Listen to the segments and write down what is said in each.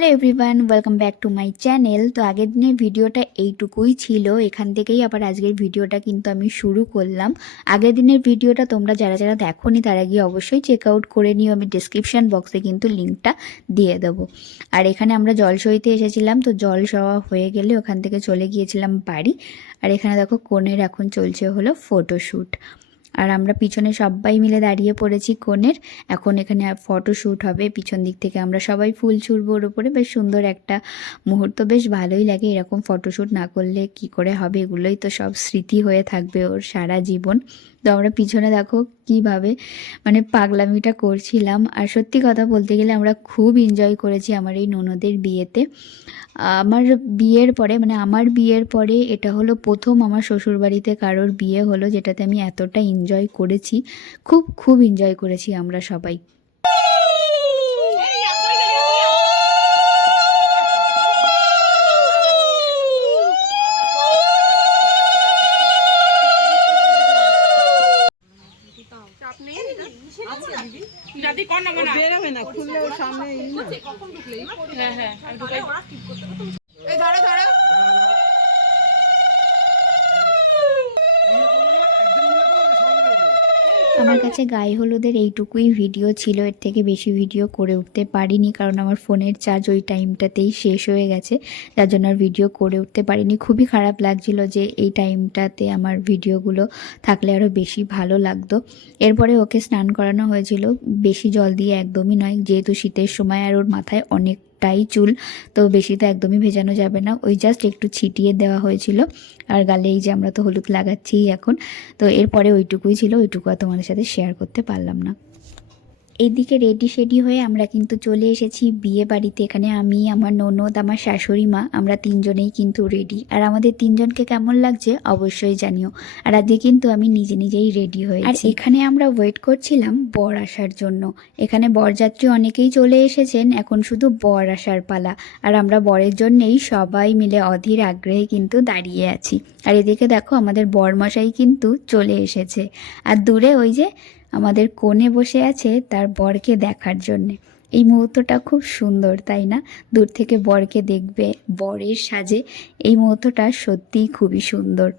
Hello everyone, welcome back to my channel. তো আগের দিনের ভিডিওটা এইটুকুই ছিল। এখান থেকেই আবার আজকের ভিডিওটা কিন্তু আমি শুরু করলাম। আগের দিনের ভিডিওটা তোমরা যারা যারা দেখোনি তারা গিয়ে অবশ্যই চেক আউট করে নিও। আমি ডিসক্রিপশান বক্সে কিন্তু লিঙ্কটা দিয়ে দেবো। আর এখানে আমরা জল সইতে এসেছিলাম, তো জল সওয়া হয়ে গেলে ওখান থেকে চলে গিয়েছিলাম বাড়ি। আর এখানে দেখো কনের এখন চলছে হলো ফটোশ্যুট। আর আমরা পিছনে সবাই মিলে দাঁড়িয়ে পড়েছি কনের। এখন এখানে ফটোশ্যুট হবে, পিছন দিক থেকে আমরা সবাই ফুল ছুড়বো ওর উপরে। বেশ সুন্দর একটা মুহূর্ত, বেশ ভালোই লাগে। এরকম ফটোশ্যুট না করলে কি করে হবে, এগুলোই তো সব স্মৃতি হয়ে থাকবে ওর সারা জীবন। তো আমরা পিছনে দেখো কিভাবে মানে পাগলামিটা করছিলাম। আর সত্যি কথা বলতে গেলে আমরা খুব এনজয় করেছি আমার এই ননদের বিয়েতে। আমার বিয়ের পরে এটা হলো প্রথম আমার শ্বশুরবাড়িতে কারোর বিয়ে হলো যেটাতে আমি এতটা এনজয় করেছি। খুব খুব এনজয় করেছি আমরা সবাই। আমার কাছে গায়ে হলুদের এইটুকুই ভিডিও ছিল, এর থেকে বেশি ভিডিও করে উঠতে পারিনি, কারণ আমার ফোনের চার্জ ওই টাইমটাতেই শেষ হয়ে গেছে, যার জন্য আর ভিডিও করে উঠতে পারিনি। খুবই খারাপ লাগছিল যে এই টাইমটাতে আমার ভিডিওগুলো থাকলে আরও বেশি ভালো লাগতো। এরপরে ওকে স্নান করানো হয়েছিল, বেশি জল দিয়ে একদমই নয়, যেহেতু শীতের সময় আর ওর মাথায় অনেকটাই চুল, তো বেশি তো একদমই ভেজানো যাবে না, ওই জাস্ট একটু ছিটিয়ে দেওয়া হয়েছিল। আর গালে এই যে আমরা তো হলুদ লাগাচ্ছিই এখন। তো এরপরে ওইটুকুই ছিল, ওইটুকু আর তোমাদের সাথে শেয়ার করতে পারলাম না। এইদিকে রেডি শেডি হয়ে আমরা কিন্তু চলে এসেছি বিয়ে বাড়িতে। এখানে আমি, আমার ননদ, আমার শাশুড়ি মা, আমরা তিনজনেই কিন্তু রেডি। আর আমাদের তিনজনকে কেমন লাগছে অবশ্যই জানিও। আর আজকে কিন্তু আমি নিজে নিজেই রেডি হয়েছি। আর এখানে আমরা ওয়েট করছিলাম বর আসার জন্য। এখানে বরযাত্রী অনেকেই চলে এসেছেন, এখন শুধু বর আসার পালা। আর আমরা বরের জন্যেই সবাই মিলে অধীর আগ্রহে কিন্তু দাঁড়িয়ে আছি। আর এদিকে দেখো আমাদের বরমশাই কিন্তু চলে এসেছে। আর দূরে ওই যে আমাদের কোণে বসে আছে তার বরকে দেখার জন্যে। এই মুহূর্তটা খুব সুন্দর, তাই না? দূর থেকে বরকে দেখবে বরের সাজে, এই মুহূর্তটা সত্যিই খুবই সুন্দর।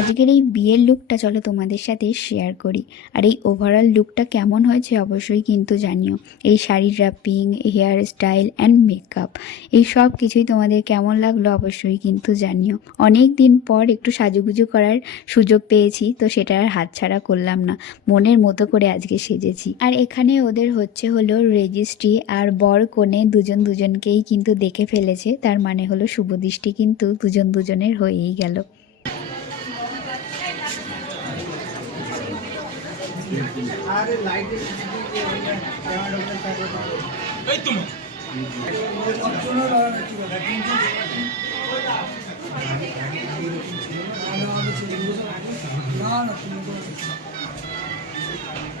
আজকের এই বিয়ের লুকটা চলো তোমাদের সাথে শেয়ার করি। আর এই ওভারঅল লুকটা কেমন হয়েছে অবশ্যই কিন্তু জানিও। এই sari draping, hair style and makeup, এই সব কিছুই তোমাদের কেমন লাগলো অবশ্যই কিন্তু জানিও। অনেক দিন পর একটু সাজুগুজু করার সুযোগ পেয়েছি, তো সেটা আর হাতছাড়া করলাম না, মনের মতো করে আজকে সেজেছি। আর এখানে ওদের হলো রেজিস্ট্রি, আর বর কনে দুজন দুজনকেই কিন্তু দেখে ফেলেছে, তার মানে হলো শুভদৃষ্টি কিন্তু দুজন দুজনের হয়েই গেল।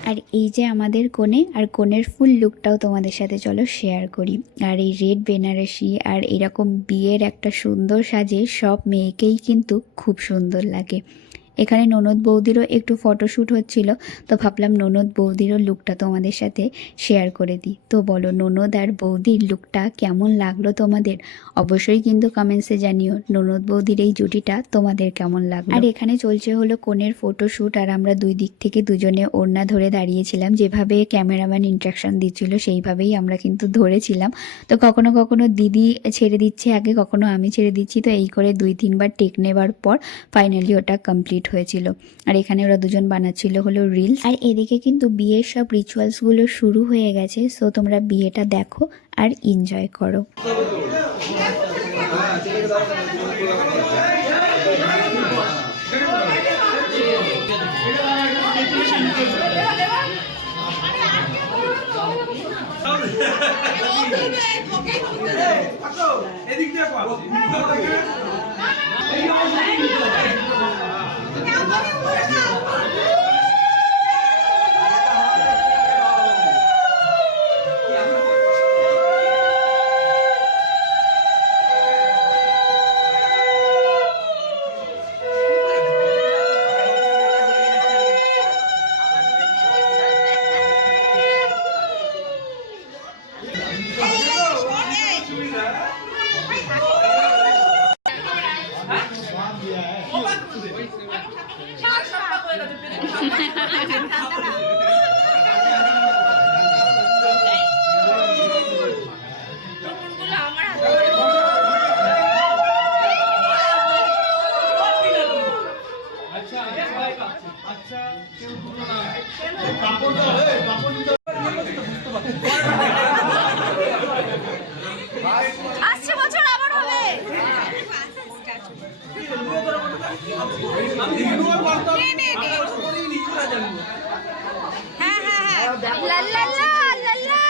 আর এই যে আমাদের কোণে, আর কোণের ফুল লুকটাও তোমাদের সাথে চলো শেয়ার করি। আর এই রেড বেনারসি আর এরকম বিয়ের একটা সুন্দর সাজে সব মেয়েকেই কিন্তু খুব সুন্দর লাগে। এখানে ননদ বৌদিরও একটু ফটোশ্যুট হচ্ছিল, তো ভাবলাম ননদ বৌদিরও লুকটা তোমাদের সাথে শেয়ার করে দিই। তো বলো ননদ আর বৌদির লুকটা কেমন লাগলো তোমাদের? অবশ্যই কিন্তু কমেন্টসে জানিও ননদ বৌদির এই জুটিটা তোমাদের কেমন লাগলো। আর এখানে চলছে হলো কনের ফটোশ্যুট, আর আমরা দুই দিক থেকে দুজনে ওড়না ধরে দাঁড়িয়েছিলাম। যেভাবে ক্যামেরাম্যান ইনস্ট্রাকশন দিচ্ছিল সেইভাবেই আমরা কিন্তু ধরেছিলাম। তো কখনো কখনো দিদি ছেড়ে দিচ্ছে আগে, কখনো আমি ছেড়ে দিচ্ছি, তো এই করে 2-3 বার টেক নেবার পর ফাইনালি ওটা কমপ্লিট হয়েছিল। আর এখানে ওরা দুজন বানাচ্ছিল হলো রিলস। আর এদিকে কিন্তু বিয়ের সব রিচুয়ালসগুলো শুরু হয়ে গেছে, সো তোমরা বিয়েটা দেখো আর এনজয় করো। আসছে বছর আবার হবে। হ্যাঁ হ্যাঁ হ্যাঁ লাল্লা লাল্লা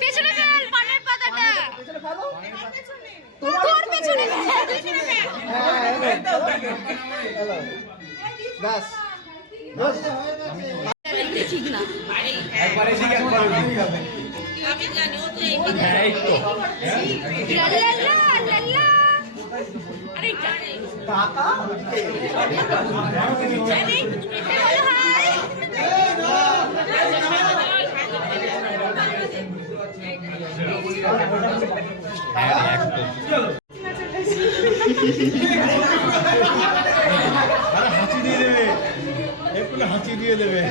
পেছনে ফেল পানের পাতাটা, তোর পেছনে ঠিক না আমি জানি ও তো এই তো লাল্লা লাল্লা আরে জানে কাকা জানি বলো হাই হাঁচি দিয়ে দেবে, একটু হাঁচি দিয়ে দেবে।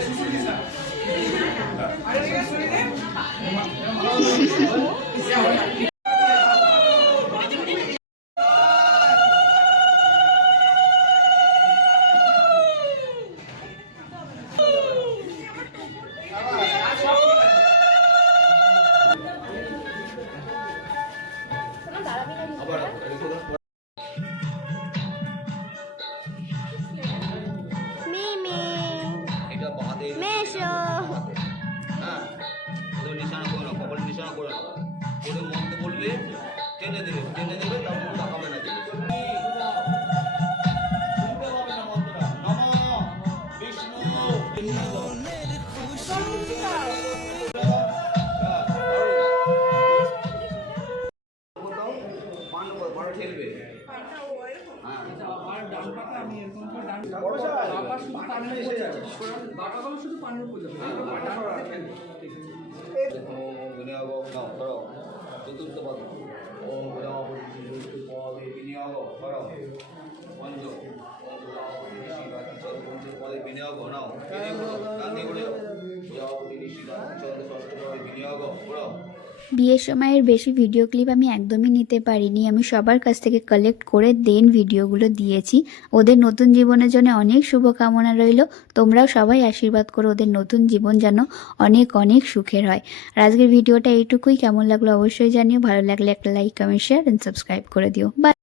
মেশো হ্যাঁ নিশানা করে না, কপালে নিশানা করে না, ওদের মন্ত্র বলবে, টেনে দেবে তারপর তাকাবে না দেবে। ঠেলবে চতুর্থ পদ ওম পদে বিনিয়োগ করো পঞ্চ পদে বিনিয়োগ নাও গান্ধী করে ষষ্ঠ পদে বিনিয়োগ করো। বিয়ের সময়ের বেশি ভিডিও ক্লিপ আমি একদমই নিতে পারিনি, আমি সবার কাছ থেকে কালেক্ট করে দেন ভিডিওগুলো দিয়েছি। ওদের নতুন জীবনের জন্য অনেক শুভকামনা রইল, তোমরাও সবাই আশীর্বাদ করো ওদের নতুন জীবন যেন অনেক অনেক সুখের হয়। আর আজকের ভিডিওটা এইটুকুই, কেমন লাগলো অবশ্যই জানিও, ভালো লাগলে একটা like comment share and subscribe করে দিও। বাই।